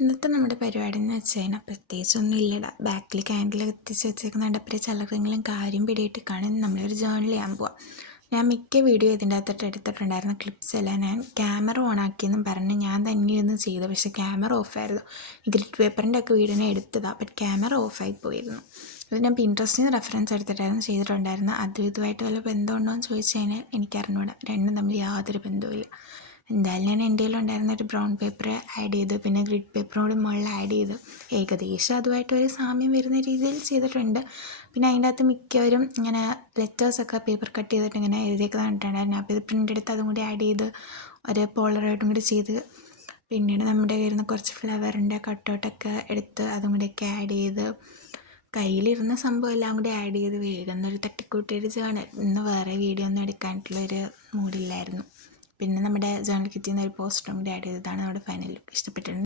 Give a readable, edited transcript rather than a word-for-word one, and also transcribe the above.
ഇന്നത്തെ നമ്മുടെ പരിപാടി എന്ന് വെച്ച് കഴിഞ്ഞാൽ പ്രത്യേകിച്ചൊന്നും ഇല്ലടാ. ബാക്കിൽ ക്യാൻഡിൽ കത്തിച്ച് വെച്ചേക്കുന്ന കണ്ടപ്പോൾ ചിലരെങ്കിലും കാര്യം പിടിയിട്ട് കാണും നമ്മളൊരു ജേർണൽ ചെയ്യാൻ പോവാം. ഞാൻ മിക്ക വീഡിയോ ഇതിൻ്റെ അകത്തോട്ട് എടുത്തിട്ടുണ്ടായിരുന്ന ക്ലിപ്സ് എല്ലാം ഞാൻ ക്യാമറ ഓൺ ആക്കിയെന്നും പറഞ്ഞ് ഞാൻ തന്നെയൊന്ന് ചെയ്തു. പക്ഷേ ക്യാമറ ഓഫായിരുന്നു. ഈ ഗ്രിറ്റ് പേപ്പറിൻ്റെ ഒക്കെ വീഡിയോ ഞാൻ എടുത്തതാണ്, ബട്ട് ക്യാമറ ഓഫായി പോയിരുന്നു. അത് ഞാൻ പിൻട്രസ്റ്റിൽ റെഫറൻസ് എടുത്തിട്ടായിരുന്നു ചെയ്തിട്ടുണ്ടായിരുന്നത്. അതും ഇതുമായിട്ട് വല്ല ബന്ധമുണ്ടോ എന്ന് ചോദിച്ചു കഴിഞ്ഞാൽ എനിക്കറിഞ്ഞൂടാ. രണ്ടും തമ്മിൽ യാതൊരു ബന്ധവുമില്ല. എന്തായാലും ഞാൻ എൻ്റെ കയ്യിലുണ്ടായിരുന്ന ഒരു ബ്രൗൺ പേപ്പർ ആഡ് ചെയ്ത് പിന്നെ ഗ്രിഡ് പേപ്പറിനോട് മുകളിൽ ആഡ് ചെയ്ത് ഏകദേശം അതുമായിട്ട് ഒരു സാമ്യം വരുന്ന രീതിയിൽ ചെയ്തിട്ടുണ്ട്. പിന്നെ അതിൻ്റെ അകത്ത് മിക്കവരും ഇങ്ങനെ ലെറ്റേഴ്സൊക്കെ പേപ്പർ കട്ട് ചെയ്തിട്ട് ഇങ്ങനെ എഴുതിയൊക്കെ കണ്ടിട്ടുണ്ടായിരുന്നു. അപ്പോൾ ഇത് പ്രിൻ്റ് എടുത്ത് അതും കൂടി ആഡ് ചെയ്ത് ഒരു പോളറായിട്ടും കൂടി ചെയ്ത് പിന്നീട് നമ്മുടെ കയ്യിൽ നിന്ന് കുറച്ച് ഫ്ലവറിൻ്റെ കട്ടൗട്ടൊക്കെ എടുത്ത് അതും കൂടിയൊക്കെ ആഡ് ചെയ്ത് കയ്യിലിരുന്ന സംഭവം എല്ലാം കൂടി ആഡ് ചെയ്ത് വേഗം ഒരു തട്ടിക്കൂട്ടിയൊരു ജേണൽ. ഇന്ന് വേറെ വീഡിയോ ഒന്നും എടുക്കാനായിട്ടുള്ളൊരു മൂഡില്ലായിരുന്നു. പിന്നെ നമ്മുടെ ജേണൽ കിറ്റിൽ നിന്ന് ഒരു പോസ്റ്ററും കൂടി ആഡ് ചെയ്തതാണ് നമ്മുടെ ഫൈനൽ ലുക്ക്. ഇഷ്ടപ്പെട്ടിട്ടുണ്ട്.